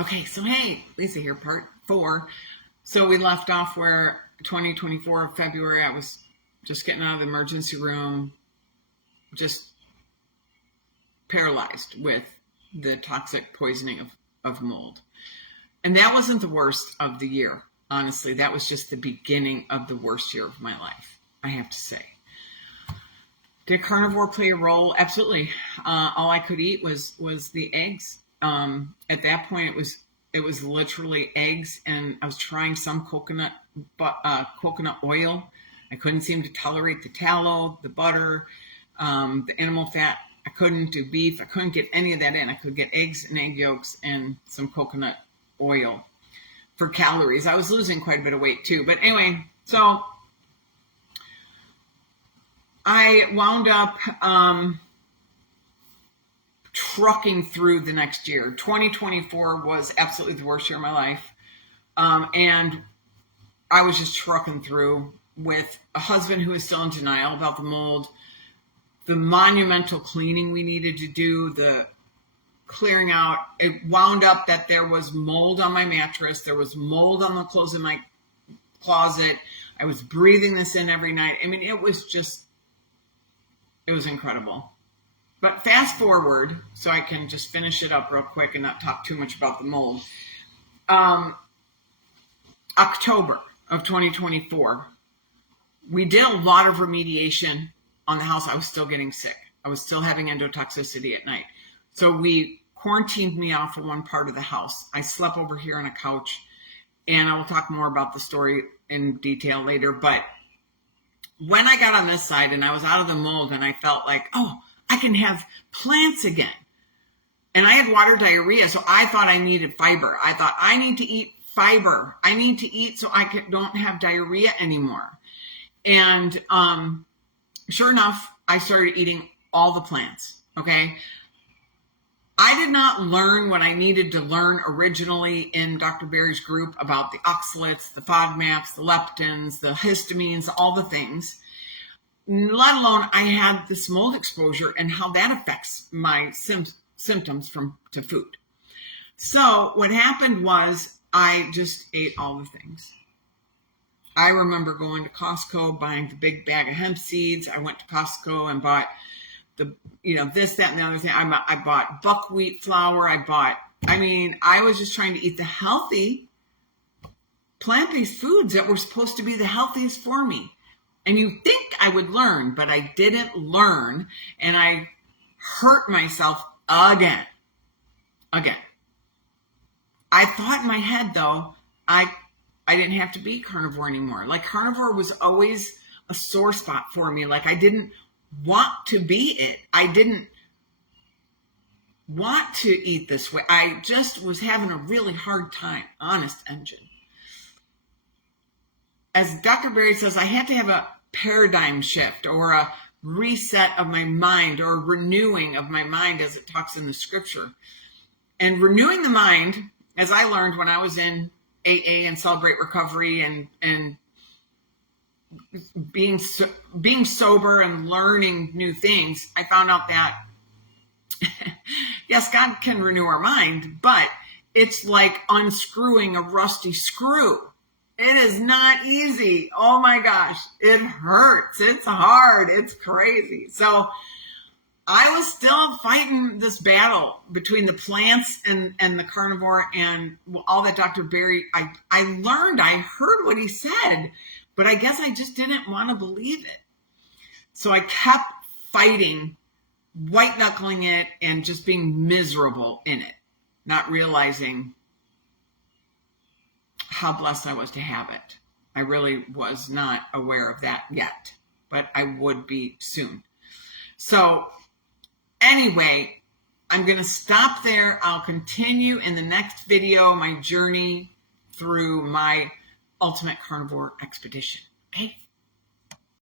Okay, so hey, Lisa here, part 4. So we left off where 2024 February, I was just getting out of the emergency room, just paralyzed with the toxic poisoning of mold. And that wasn't the worst of the year. Honestly, that was just the beginning of the worst year of my life, I have to say. Did carnivore play a role? Absolutely. All I could eat was the eggs. At that point, it was literally eggs, and I was trying some coconut oil. I couldn't seem to tolerate the tallow, the butter, the animal fat. I couldn't do beef. I couldn't get any of that in. I could get eggs and egg yolks and some coconut oil for calories. I was losing quite a bit of weight too. But anyway, so I wound up trucking through the next year. 2024 was absolutely the worst year of my life. And I was just trucking through with a husband who was still in denial about the mold, the monumental cleaning we needed to do, the clearing out. It wound up that there was mold on my mattress. There was mold on the clothes in my closet. I was breathing this in every night. I mean, it was incredible. But fast forward, so I can just finish it up real quick and not talk too much about the mold. October of 2024, we did a lot of remediation on the house. I was still getting sick. I was still having endotoxicity at night. So we quarantined me off of one part of the house. I slept over here on a couch, and I will talk more about the story in detail later. But when I got on this side and I was out of the mold and I felt like, oh, I can have plants again. And I had water diarrhea, so I thought I needed fiber. I thought I need to eat fiber. I need to eat so I don't have diarrhea anymore. And sure enough, I started eating all the plants, okay? I did not learn what I needed to learn originally in Dr. Berry's group about the oxalates, the FODMAPs, the leptins, the histamines, all the things, let alone I had this mold exposure and how that affects my symptoms to food. So what happened was I just ate all the things. I remember going to Costco, buying the big bag of hemp seeds. I went to Costco and bought this, that, and the other thing. I bought buckwheat flour. I was just trying to eat the healthy plant-based foods that were supposed to be the healthiest for me. And you think I would learn, but I didn't learn, and I hurt myself again. I thought in my head, though, I didn't have to be carnivore anymore. Like, carnivore was always a sore spot for me. Like, I didn't want to be it. I didn't want to eat this way. I just was having a really hard time, honest engine. As Dr. Berry says, I had to have a paradigm shift or a reset of my mind or a renewing of my mind, as it talks in the scripture. And renewing the mind, as I learned when I was in AA and Celebrate Recovery and being sober and learning new things, I found out that, yes, God can renew our mind, but it's like unscrewing a rusty screw. It is not easy. Oh my gosh, it hurts. It's hard. It's crazy. So I was still fighting this battle between the plants and the carnivore and all that Dr. Berry, I learned, I heard what he said, but I guess I just didn't want to believe it. So I kept fighting, white knuckling it, and just being miserable in it, not realizing how blessed I was to have it. I really was not aware of that yet, but I would be soon. So anyway, I'm going to stop there. I'll continue in the next video my journey through my ultimate carnivore expedition. Okay?